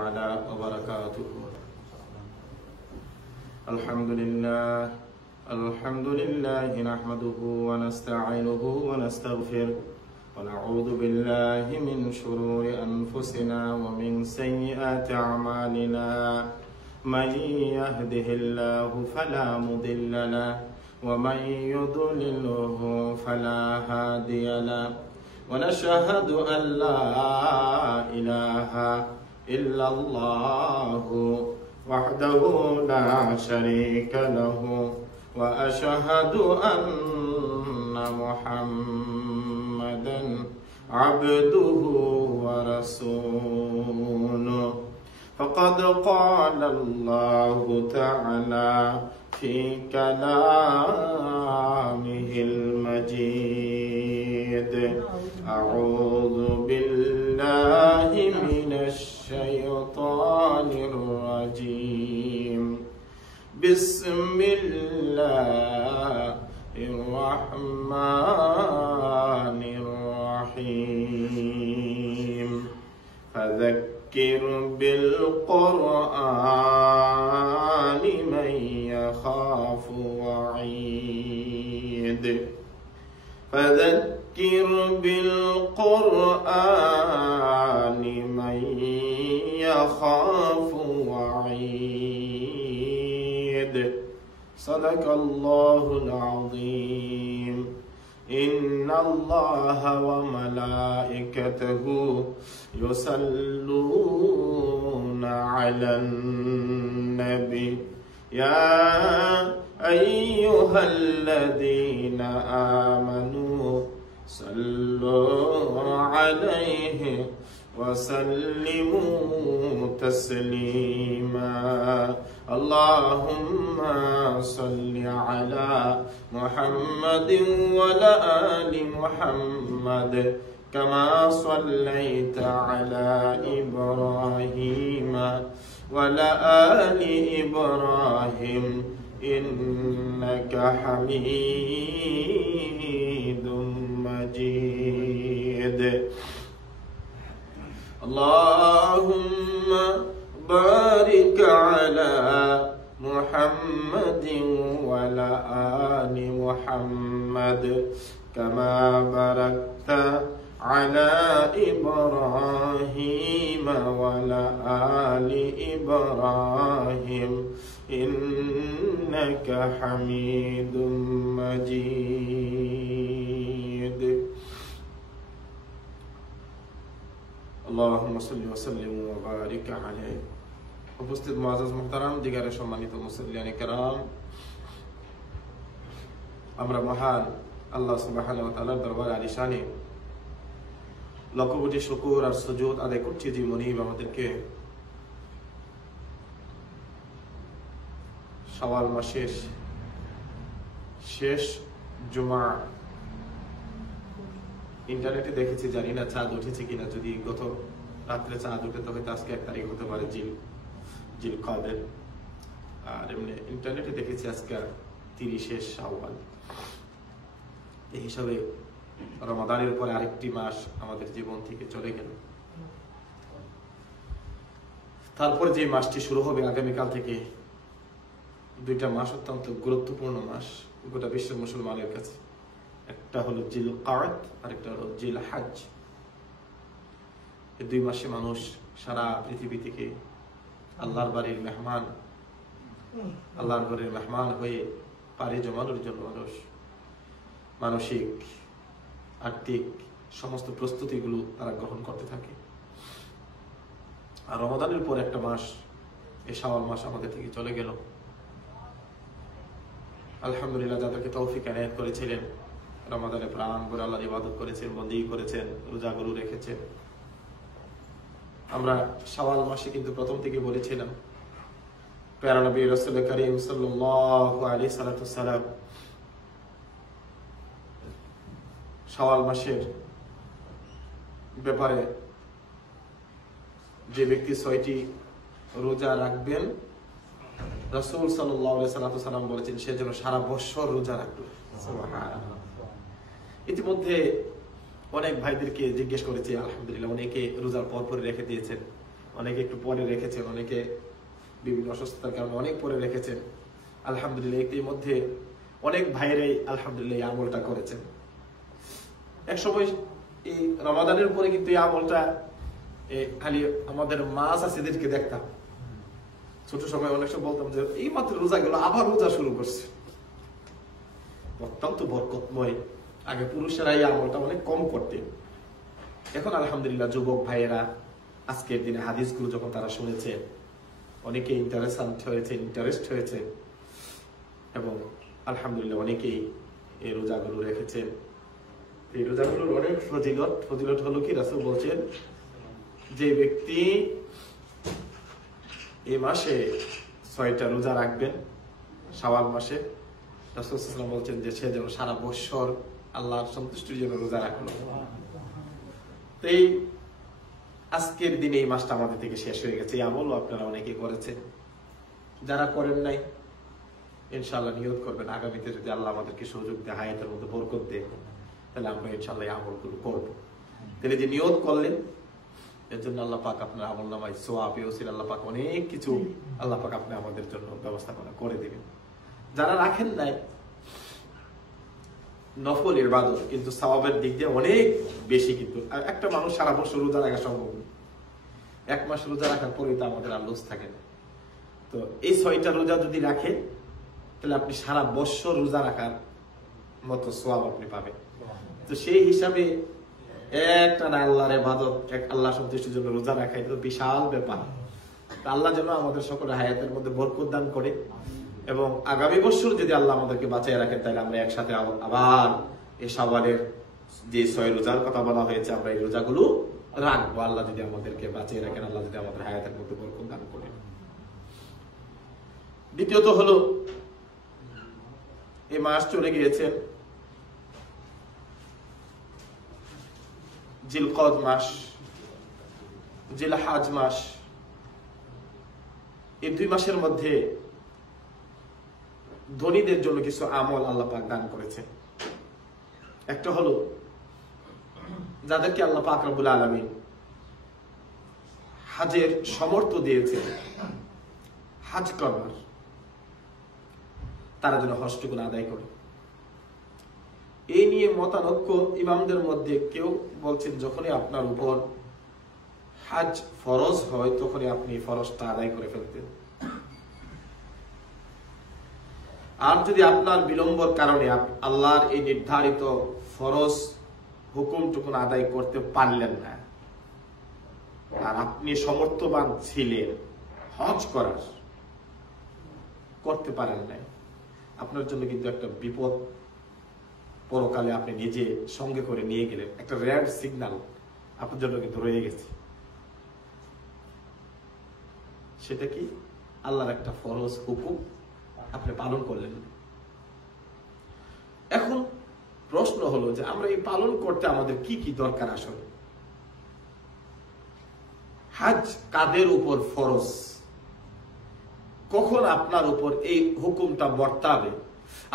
تعالى وبركاته. الحمد لله نحمده ونستعينه ونستغفره ونعوذ بالله من شرور أنفسنا ومن سيئات أعمالنا. من يهده الله فلا مضل له ومن يضلله فلا هادي له. ونشهد أن لا إله إلا الله وحده لا شريك له وأشهد أن محمدا عبده ورسوله. فقد قال الله تعالى في كلامه المجيد: أعوذ بالله من الشيطان الرجيم. بسم الله الرحمن الرحيم. فذكر بالقرآن من يخاف وعيد. فذكر بالقرآن من يخاف وعيد. صدق الله العظيم. إن الله وملائكته يصلون على النبي يا أيها الذين آمنوا صلوا عليه وسلموا تسليما. اللهم صل على محمد وعلى آل محمد كما صليت على إبراهيم وعلى آل إبراهيم إنك حميد مجيد. اللهم بارك على محمد وعلى آل محمد كما باركت على إبراهيم وعلى آل إبراهيم إنك حميد مجيد. اللهم صل وسلم وبارك عليه. উপস্থিত মুআজ্জাজ মুহতারাম, দিগারে সম্মানিত মুসল্লিয়ানে কেরাম, আমরা মহান আল্লাহ সুবহানাহু ওয়া তাআলার দরবারে আলিশানে লক্ষ কোটি শুকর আর সুজুদ আদায় করছি যে মুনিব আমাদেরকে শাওয়াল মাসের শেষ জুমা ইন্টারনেটে দেখেছি, জানি না চাঁদ উঠেছে কিনা। যদি গত রাত্রে চাঁদ উঠে তবে আজকে 1 তারিখ হতে পারে জিল কাদের। আর এমনি ইন্টারনেটে দেখেছি আজকে 30শে শাওয়াল। এই হিসাবে রমাদানের পরে আরেকটি মাস আমাদের জীবন থেকে চলে গেল। তারপরে যে মাসটি শুরু হবে আগামীকাল থেকে, 2টা মাস অত্যন্ত গুরুত্বপূর্ণ মাস গোটা বিশ্বের মুসলমানের কাছে। একটা হলো জিল কাদ আর একটা হলো জিল হজ। এই 2 মাসে মানুষ সারা পৃথিবী থেকে আল্লাহর বাড়ির মেহমান, আল্লাহর ঘরের মেহমান হয়ে পাড়ি জমানোর জন্য মানুষ মানসিক আর্থিক সমস্ত প্রস্তুতিগুলো তারা গ্রহণ করতে থাকে। আর রমাদানের পর একটা মাস, এই শাওয়াল মাস আমাদের থেকে চলে গেল। আলহামদুলিল্লাহ, যাদেরকে তৌফিক এনায়েত করেছিলেন, রমাদানে প্রাণ ভরে আল্লাহর ইবাদত করেছেন, বন্দী করেছেন, রোজাগুলো রেখেছেন। আমরা শাওয়াল মাসে কিন্তু প্রথম থেকে বলেছিলাম প্যারা নবী রাসূল করিম সাল্লাল্লাহু আলাইহি সাল্লাম শাওয়াল মাসের ব্যাপারে যে ব্যক্তি 6টি রোজা রাখবেন, রাসূল সাল্লাল্লাহু আলাইহি সাল্লাম বলেছেন সে যেন সারা বছর রোজা রাখবে। সুবহানাল্লাহ। ইতিমধ্যে অনেক ভাইদেরকে জিজ্ঞেস করেছি, আলহামদুলিল্লাহ অনেকে রোজার পর পরে রেখে দিয়েছেন। অনেকে একটু পরে রেখেছেন, অনেকে বিভিন্ন অসুস্থতার কারণে অনেক পরে রেখেছেন। আলহামদুলিল্লাহ এর মধ্যে অনেক ভাইরাই আলহামদুলিল্লাহ এই আমলটা করেছেন। এক সময় এই রমাদানের পরে কিন্তু এই আমলটা খালি আমাদের মা চাষিদেরকে দেখতাম, ছোট সময় অনেক সময় বলতাম যে এই মাত্র রোজা গেল, আবার রোজা শুরু করছে। অত্যন্ত বরকতময়। আগে পুরুষেরা এই আমলটা অনেক কম করতেন, এখন আলহামদুলিল্লাহ যুবক ভাইয়েরা আজকের দিনে হাদিসগুলো যখন তারা শুনেছে, অনেকে ইন্টারেস্ট হয়েছে এবং আলহামদুলিল্লাহ অনেকেই এই রোজাগুলো রেখেছেন। এই রোজাগুলোর অনেক ফজিলত হলো কি, রাসূল বলছেন যে ব্যক্তি এই মাসে 6টা রোজা রাখবেন, শাওয়াল মাসে, রাসূল সাল্লাল্লাহু আলাইহি ওয়াসাল্লাম বলছেন যে সে যেন সারা বছর আল্লাহর সন্তুষ্টির জন্য রোজা রাখলো। তো এই আজকের দিনে এই মাসটা আমাদের থেকে শেষ হয়ে গেছে। এই আমলও আপনারা অনেকে করেছেন, যারা করেন নাই ইনশাআল্লাহ নিয়ত করবেন আগামীতে যদি আল্লাহ আমাদেরকে সুযোগ দেয়, হায়াতের মধ্যে বরকত দেয়, তাহলে আমরা ইনশাআল্লাহ এই আমলগুলো করবো। তাহলে যে নিয়ত করলেন এর জন্য আল্লাহ পাক আপনার আমল নামায় সওয়াব ওসিল আল্লাহ পাক অনেক কিছু আল্লাহ পাক আপনি আমাদের জন্য ব্যবস্থাপনা করে দেবেন। যারা রাখেন নাই নফল ইবাদত কিন্তু সওয়াবের দিক দিয়ে অনেক বেশি, কিন্তু একটা মানুষ সারা বছর রোজা রাখা সম্ভব না, 1 মাস রোজা রাখার পরেই তো আমাদের আর লস থাকে না। তো এই 6টা রোজা যদি রাখেন তাহলে আপনি সারা বছর রোজা রাখার মতো সওয়াব আপনি পাবেন। তো সেই হিসাবে একটা আল্লাহর ইবাদত, এক আল্লাহ সন্তুষ্টির জন্য রোজা রাখা এটা বিশাল ব্যাপার। আল্লাহ যেন আমাদের সকলের হায়াতের মধ্যে বরকত দান করে এবং আগামী বছর যদি আল্লাহ আমাদেরকে বাঁচিয়ে রাখেন তাহলে আমরা একসাথে আবার এই শাওয়ালের যে 6 রোজার কথা বলা হয়েছে আমরা এই রোজাগুলো রাখবো। আল্লাহ যদি আমাদেরকে বাঁচিয়ে রাখেন, আল্লাহ যদি আমাদের হায়াতের মধ্যে বরকত দান করেন। দ্বিতীয়ত হলো এই মাস চলে গিয়েছেন জিলকদ মাস, জিলহাজ মাস। এই 2 মাসের মধ্যে ধনীদের জন্য কিছু আমল আল্লাহ পাক দান করেছে। একটা হলো যাদেরকে আল্লাহ পাক রব্বুল আলামিন হাজের সামর্থ্য দিয়েছে হাজ করবার, তারা যেন হজটুকু আদায় করে। এই নিয়ে মতানৈক্য ইমামদের মধ্যে, কেউ বলছেন যখনই আপনার উপর হাজ ফরজ হয় তখনই আপনি ফরজটা আদায় করে ফেলতেন, আর যদি আপনার বিলম্বর কারণে আল্লাহর এই নির্ধারিত ফরজ হুকুমটুকুন আদায় করতে পারলেন না আর আপনি সমর্থবান ছিলেন হজ করার, করতে পারেন নাই, আপনার জন্য কিন্তু একটা বিপদ পরকালে আপনি নিজে সঙ্গে করে নিয়ে গেলেন। একটা রেড সিগন্যাল আপনার জন্য কিন্তু রয়ে গেছে। সেটা কি? আল্লাহর একটা ফরজ হুকুম আপনি পালন করলেন। এখন প্রশ্ন হলো যে আমরা এই পালন করতে আমাদের কি কি দরকার আসলে? হজ কাদের উপর ফরজ? কখন আপনার উপর এই হুকুমটা বর্তাবে?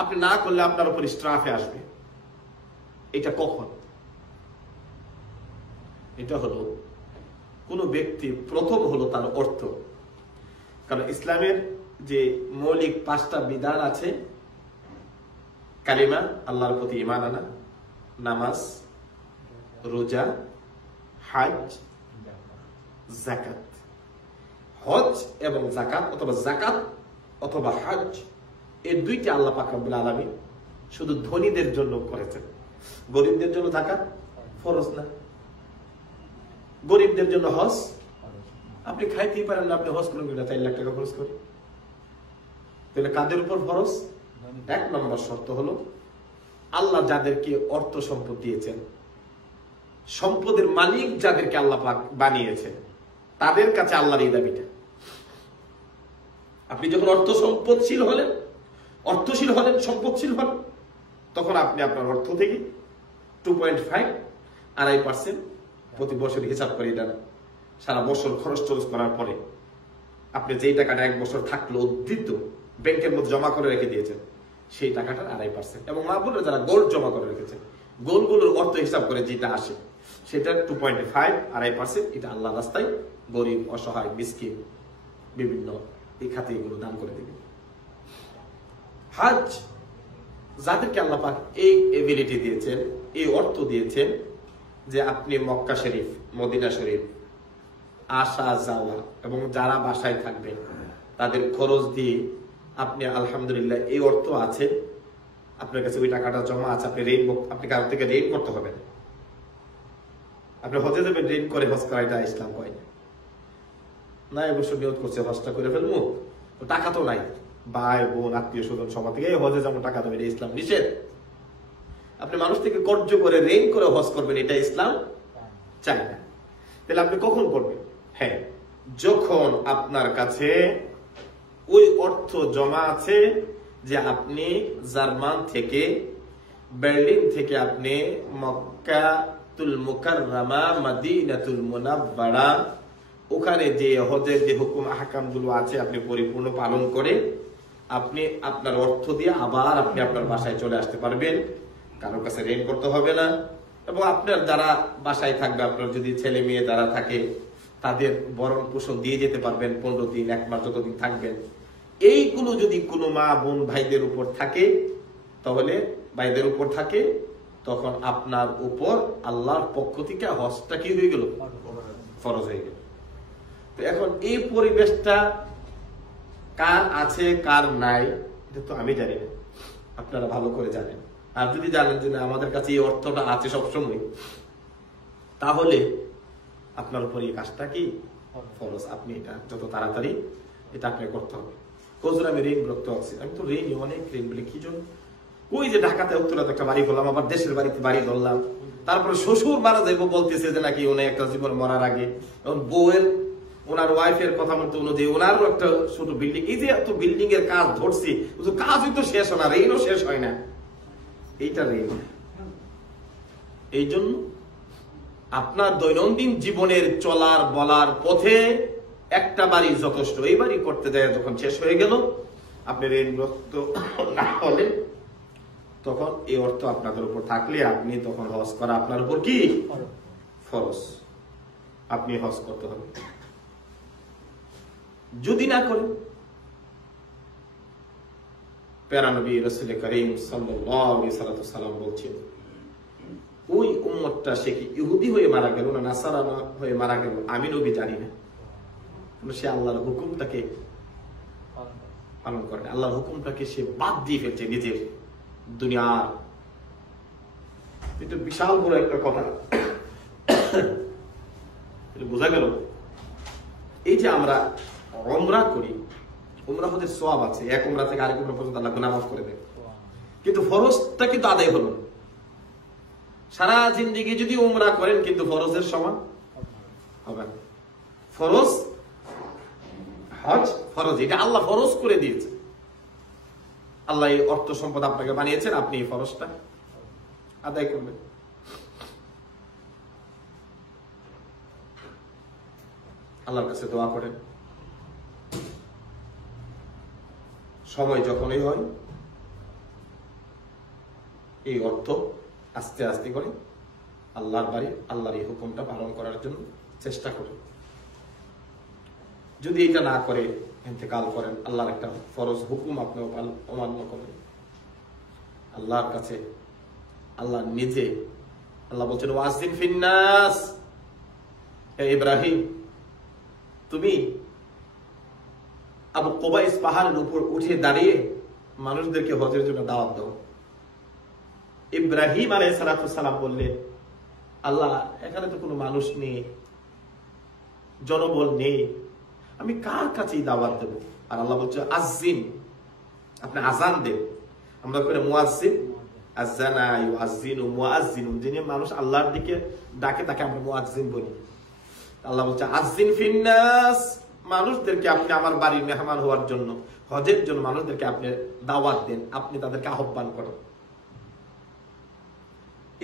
আপনি না করলে আপনার উপর স্ট্রাফে আসবে, এটা কখন? এটা হলো কোন ব্যক্তি, প্রথম হলো তার অর্থ। কারণ ইসলামের যে মৌলিক 5টা বিধান আছে, কালিমা, আল্লাহর প্রতি ঈমান আনা, নামাজ, রোজা, হজ, যাকাত। হজ এবং যাকাত অথবা যাকাত অথবা হজ, এই 2টি আল্লাহ পাক রব্বুল আলামিন শুধু ধনীদের জন্য করেছেন। গরিবদের জন্য যাকাত ফরজ না, গরিবদের জন্য হজ। আপনি খাইতেই পারেন না, আপনি হজ করুন কিনা 4 লাখ টাকা খরচ করে, তাহলে কাদের উপর ফরজ? 1 নম্বর শর্ত হলো আল্লাহ যাদেরকে অর্থ সম্পদ দিয়েছেন, সম্পদের মালিক যাদেরকে আল্লাহ পাক বানিয়েছে, তাদের কাছে আল্লাহর এই দাবিটা। আপনি যখন অর্থশীল হলেন, সম্পদশীল হলেন, তখন আপনি আপনার অর্থ থেকে 2.5% প্রতি বছর হিসাব করে দেন। সারা বছর খরচ টরচ করার পরে আপনি যেই টাকাটা 1 বছর থাকলো উদ্ধৃত ব্যাংকের মধ্যে জমা করে রেখে দিয়েছেন, সেই টাকাটার 2.5%। এবং মা বোনেরা যারা গোল্ড জমা করে রেখেছেন, গোল্ডগুলোর অর্থ হিসাব করে যেটা আসে সেটা 2.5, 2.5%, এটা আল্লাহ রাস্তায় গরিব, অসহায়, মিসকিন, বিভিন্ন এই খাতে এগুলো দান করে দিবেন। হজ যাদেরকে আল্লাহ পাক এই এবিলিটি দিয়েছেন, এই অর্থ দিয়েছেন যে আপনি মক্কা শরীফ, মদিনা শরীফ আসা যাওয়া এবং যারা বাসায় থাকবেন তাদের খরচ দিয়ে আপনি আলহামদুলিল্লাহ এই অর্থ আছে, আপনার কাছে ওই টাকাটা জমা আছে, আপনি কারোর থেকে ঋণ করতে হবে না। আপনি হজে দেবেন, ঋণ করে হজ করা, এটা ইসলাম কয় না। এবছর নিয়ত করছে হজটা করে ফেলবো, টাকা তো নাই, ভাই বোন আত্মীয় স্বজন সবার থেকে হজে যাবো, টাকা দেবেন, এটা ইসলাম নিষেধ। আপনি মানুষ থেকে কর্য করে ঋণ করে হজ করবেন, এটা ইসলাম চায় না। তাহলে আপনি কখন করবেন? হ্যাঁ, যখন আপনার কাছে ওই অর্থ জমা আছে যে আপনি জার্মান থেকে, বার্লিন থেকে আপনি মক্কাতুল মুকাররমা, মদিনাতুল মুনাওয়ারা, ওখানে যে হজের যে হুকুম আহকাম গুলো আছে আপনি পরিপূর্ণ পালন করে আপনি আপনার অর্থ দিয়ে আবার আপনি আপনার বাসায় চলে আসতে পারবেন, কারোর কাছে ঋণ করতে হবে না। এবং আপনার যারা বাসায় থাকবে, আপনার যদি ছেলে মেয়ে যারা থাকে তাদের বরণ পোষণ দিয়ে যেতে পারবেন 15 দিন, 1 মাস, যতদিন থাকবেন। এইগুলো যদি কোনো মা বোন ভাইদের উপর থাকে, তাহলে ভাইদের উপর থাকে, তখন আপনার উপর আল্লাহর পক্ষ থেকে হজটা কি হয়ে গেল? ফরজ হয়ে গেল। তো এখন এই পরিবেশটা কার আছে কার নাই এটা তো আমি জানি না, আপনারা ভালো করে জানেন। আর যদি জানেন যে আমাদের কাছে এই অর্থটা আছে সবসময়, তাহলে আপনার উপর এই কাজটা কি ফরজ। আপনি এটা যত তাড়াতাড়ি এটা আপনাকে করতে হবে। হুজুর আমি ঋণ বিরক্ত আছি, আমি তো ঋণ অনেক ঋণ বলে কি জন্য? ওই যে ঢাকাতে উত্তরাতে একটা বাড়ি করলাম, আবার দেশের বাড়িতে বাড়ি ধরলাম, তারপরে শ্বশুর মারা যাইবো বলতেছে যে নাকি উনি একটা জীবন মরার আগে, এবং বউয়ের ওনার ওয়াইফের কথা মতো অনুযায়ী ওনারও একটা ছোট বিল্ডিং, এই যে এত বিল্ডিং এর কাজ ধরছি, কাজই তো শেষ হয় না, ঋণও শেষ হয় না, এইটা ঋণ। এই জন্য আপনার দৈনন্দিন জীবনের চলার বলার পথে একটা বাড়ি যথেষ্ট। এই বাড়ি করতে যায় যখন শেষ হয়ে গেল, আপনি ঋণগ্রস্ত না হলে তখন এই অর্থ আপনাদের উপর থাকলে আপনি তখন হজ করা আপনার উপর কি ফরজ, আপনি হজ করতে হবে। যদি না করেন, প্যারা নবী রাসূল করিম সাল্লাল্লাহু আলাইহি সাল্লাম বলছেন, ওই উম্মতটা সে কি ইহুদি হয়ে মারা গেল না নাসারা হয়ে মারা গেল আমি নবী জানি না, সে আল্লাহর হুকুমটাকে পালন করে, আল্লাহর হুকুমটাকে সে বাদ দিয়ে ফেলছে নিজের দুনিয়ার। এটা বিশাল বড় একটা কথা, বোঝা গেল। এই যে আমরা উমরা করি, উমরা হতে সওয়াব আছে, এক উমরা থেকে আরেক উমরা পর্যন্ত আল্লাহ গুনাহ মাফ করে দেয়, কিন্তু ফরজটা কিন্তু আদায় হলো না। সারা জিন্দেগি যদি উমরা করেন কিন্তু ফরজের সমান হবে না। ফরজ হজ ফরজ, এটা আল্লাহ ফরজ করে দিয়েছে। আল্লাহ এই অর্থ সম্পদ আপনাকে বানিয়েছেন, আপনি এই ফরজটা আদায় করবেন। আল্লাহর কাছে দোয়া করেন, সময় যখনই হয় এই অর্থ আস্তে আস্তে করে আল্লাহর বাড়ি, আল্লাহর এই হুকুমটা পালন করার জন্য চেষ্টা করেন। যদি এটা না করে ইন্তেকাল করেন, আল্লাহর একটা ফরজ হুকুম আপনি অমান্য করেন, আল্লাহর কাছে আল্লাহ নিজে, আল্লাহ বলছেন ওয়াজিন ফিন্নাস, হে ইব্রাহিম তুমি আবু কুবাইস পাহাড়ের উপর উঠে দাঁড়িয়ে মানুষদেরকে হজের জন্য দাওয়াত দাও। ইব্রাহিম আলাইহিস সালাম বললেন, আল্লাহ এখানে তো কোনো মানুষ নেই, জনবল নেই, আমি কার কাছেই দাওয়াত দেব? আর আল্লাহ বলছে আযিন, আপনি আযান দেন। আমরা করে মুয়াজ্জিন, আযানা ইউআযিনু মুয়াজ্জিনুন, যিনি মানুষ আল্লাহর দিকে ডাকে তাকে আমরা মুয়াজ্জিন বলি। আল্লাহ বলছে আযিন ফিন্নাস, মানুষদেরকে আপনি আমার বাড়ির মেহমান হওয়ার জন্য, হজের জন্য মানুষদেরকে আপনি দাওয়াত দেন, আপনি তাদেরকে আহ্বান করেন।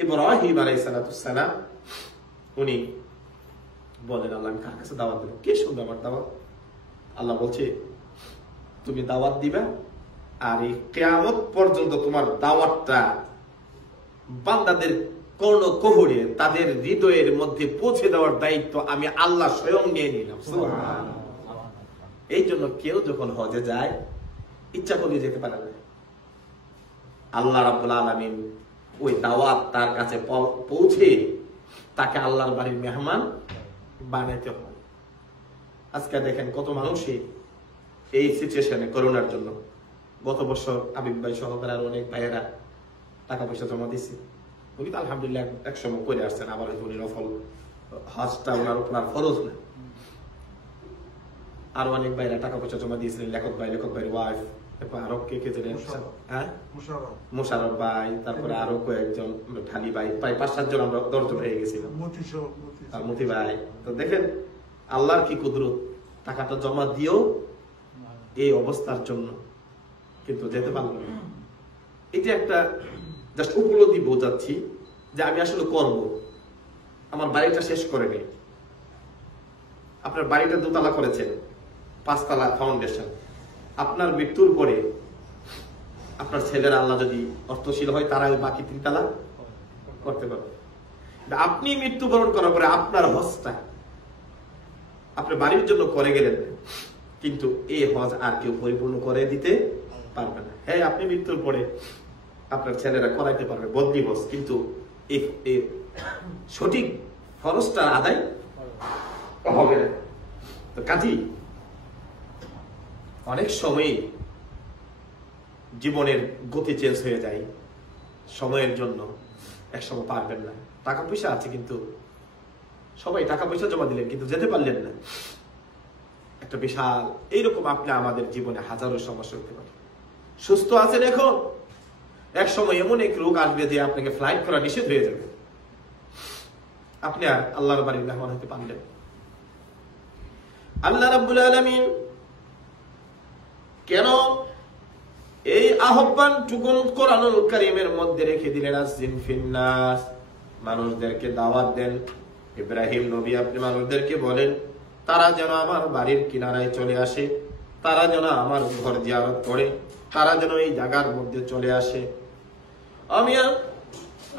ইব্রাহিম আলাইহিস সালাম উনি বলেন, আল্লাহ আমি কার কাছে দাওয়াত দেব? কে শুনবে আমার দাওয়াত? আল্লাহ বলছে তুমি দাওয়াত দিবা, আর এই কিয়ামত পর্যন্ত তোমার দাওয়াতটা বান্দাদের কর্ণকুহরে তাদের হৃদয়ের মধ্যে পৌঁছে দেওয়ার দায়িত্ব আমি আল্লাহ স্বয়ং নিয়ে নিলাম। এই জন্য কেউ যখন হজে যায় ইচ্ছা করলে যেতে পারে না। আল্লাহ রাব্বুল আলামিন ওই দাওয়াত তার কাছে পৌঁছে তাকে আল্লাহর বাড়ির মেহমান বানাইতে হয়। আজকে দেখেন কত মানুষই এই সিচুয়েশনে করোনার জন্য গত বছর আবিব ভাই সহকারে আর অনেক ভাইয়েরা টাকা পয়সা জমা দিচ্ছে। উনি তো আলহামদুলিল্লাহ একসময় করে আসছেন, আবার উনি নফল হজটা ওনার উপর ফরজ না। আরো অনেক ভাইরা টাকা পয়সা জমা দিয়েছিলেন, লেখক ভাইয়ের ওয়াইফ, তারপর আরো কে মোশারফ ভাই, তারপরে আরো কয়েকজন ঢালি ভাই, প্রায় 5-7 জন, আমরা 10 জন হয়ে গেছিলাম, মতি ভাই। তো দেখেন আল্লাহর কি কুদরত, টাকাটা জমা দিও এই অবস্থার জন্য, কিন্তু যেতে পারলো না। এটা একটা জাস্ট উপলব্ধি বোঝাচ্ছি যে আমি আসলে করব। আমার বাড়িটা শেষ করে নেই। আপনার বাড়িটা 2 তলা করেছেন, 5 তলা ফাউন্ডেশন। আপনার মৃত্যুর পরে আপনার ছেলেরা আল্লাহ যদি অর্থশীল হয় তারা বাকি 3 তলা করতে পারবে। আপনি মৃত্যুবরণ করার পরে আপনার হজটা আপনার বাড়ির জন্য করে গেলেন, কিন্তু এই হজ আর কেউ পরিপূর্ণ করে দিতে পারবে না। হ্যাঁ, আপনি মৃত্যুর পরে আপনার ছেলেরা করাইতে পারবে বদলি হজ, কিন্তু এই সঠিক খরচটা আদায় হবে না। তো কাজী অনেক সময় জীবনের গতি চেঞ্জ হয়ে যায় সময়ের জন্য, একসময় পারবেন না। টাকা পয়সা আছে, কিন্তু সবাই টাকা পয়সা জমা দিলেন কিন্তু যেতে পারলেন না। একটা বিশাল এইরকম আপনি আমাদের জীবনে হাজারো সমস্যা হতে পারে। সুস্থ আছেন এখন, এক সময় এমন এক রোগ আসবে যে আপনাকে ফ্লাইট করা নিষেধ হয়ে যাবে, আপনি আর আল্লাহর বাড়ির মেহমান হতে পারলেন। আল্লাহ রাব্বুল আলামিন কেন এই আহ্বান টুকুন কোরআনুল কারীমের মধ্যে রেখে দিলেন? আসজিন ফিন্নাস, মানুষদেরকে দাওয়াত দেন। ইব্রাহিম নবী আপনি মানুষদেরকে বলেন তারা যেন আমার বাড়ির কিনারায় চলে আসে, তারা যেন আমার ঘর জিয়ারত করে, তারা যেন এই জায়গার মধ্যে চলে আসে।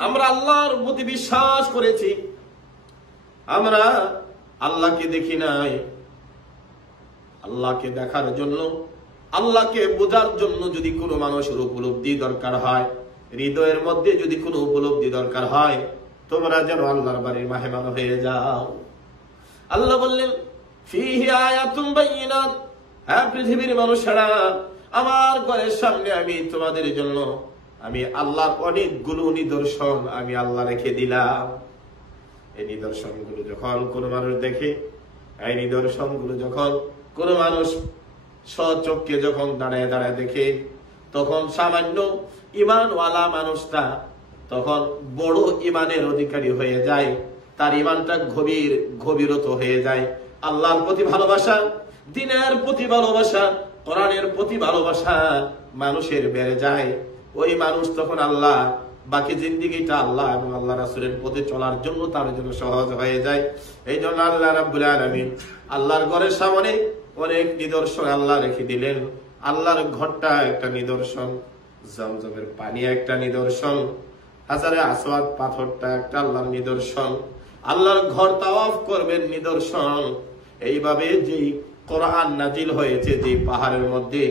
আমরা আল্লাহর প্রতি বিশ্বাস করেছি, আমরা আল্লাহকে দেখি নাই। আল্লাহকে দেখার জন্য, আল্লাহকে বোঝার জন্য যদি কোনো মানুষের উপলব্ধি দরকার হয়, হৃদয়ের মধ্যে যদি কোনো উপলব্ধি দরকার হয়, তোমরা যেন আল্লাহর বাড়ির মেহমান হয়ে যাও। আল্লাহ বললেন ফীহি আয়াতুম বাইয়িনাত, হ্যাঁ পৃথিবীর মানুষেরা, আমার ঘরের সামনে আমি তোমাদের জন্য আমি আল্লাহর অনেকগুলো নিদর্শন আমি আল্লাহ রেখে দিলাম। এই নিদর্শনগুলো যখন কোনো মানুষ দেখে, এই নিদর্শনগুলো যখন কোনো মানুষ স্বচক্ষে যখন দাঁড়ায় দাঁড়ায় দেখে, তখন সামান্য ইমানওয়ালা মানুষটা তখন বড় ইমানের অধিকারী হয়ে যায়। তার ইমানটা গভীরত হয়ে যায়। আল্লাহর প্রতি ভালোবাসা, দ্বীনের প্রতি ভালোবাসা, কোরআনের প্রতি ভালোবাসা মানুষের বেড়ে যায়। ওই মানুষ তখন আল্লাহ বাকি জিন্দেগিটা আল্লাহ এবং আল্লাহ রাসূলের পথে চলার জন্য তার জন্য সহজ হয়ে যায়। এই জন্য আল্লাহ রাব্বুল আলামিন আল্লাহর ঘরের সামনে অনেক নিদর্শন আল্লাহ রেখে দিলেন। আল্লাহর ঘরটা একটা নিদর্শন, জমজমের পানি একটা নিদর্শন, হাজারে আসওয়াদ পাথরটা একটা আল্লাহর নিদর্শন। আল্লাহর ঘর তাওয়াফ করবেন নিদর্শন। এইভাবে যেই কোরআন নাজিল হয়েছে, যে পাহাড়ের মধ্যে,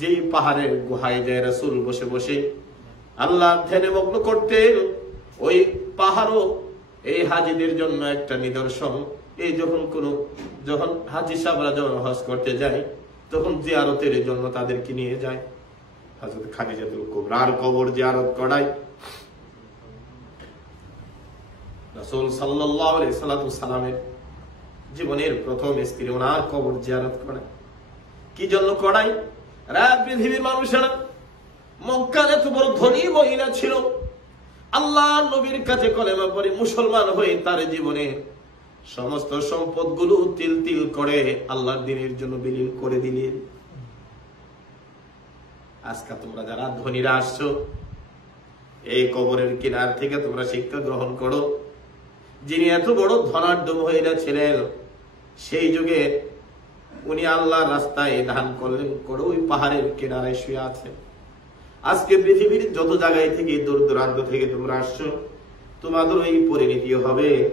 যেই পাহাড়ের গুহায় যায় রাসূল বসে বসে আল্লাহ ধ্যানে মগ্ন করতেন, ওই পাহাড়ও এই হাজিদের জন্য একটা নিদর্শন। এই যখন হাজি সাহেবরা যখন হজ করতে যায়, তখন জিয়ারতের জন্য তাদেরকে নিয়ে যায়। হযরত খাদিজাতুল কুবরার কবর জিয়ারত করায়। রাসূল সাল্লাল্লাহু আলাইহি সাল্লামের জীবনের প্রথম স্ত্রী, ওনার কবর জিয়ারত করে। কি জন্য করায়? পৃথিবীর মানুষেরা, মক্কার এত বড় ধনী মহিলা ছিল, আল্লাহ নবীর কাছে কলেমা পড়ে মুসলমান হয়ে তার জীবনে সমস্ত সম্পদ গুলো তিল তিল করে আল্লাহর দ্বীনের জন্য বিলীন করে দিলেন। আজকে তোমরা যারা ধনীরা আসছো, এই কবরের কিনার থেকে তোমরা শিক্ষা গ্রহণ করো। যিনি এত বড় ধনাঢ্য মহিলা ছিলেন, সেই যুগে উনি আল্লাহর রাস্তায় দান করলেন করে ওই পাহাড়ের কিনারায় শুয়ে আছে। আজকে পৃথিবীর যত জায়গায় থেকে, দূর দূরান্ত থেকে তোমরা আসছো, তোমাদের ওই পরিণতি হবে।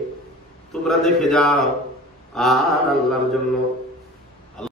তোমরা দেখে যাও। আর আল্লাহর জন্য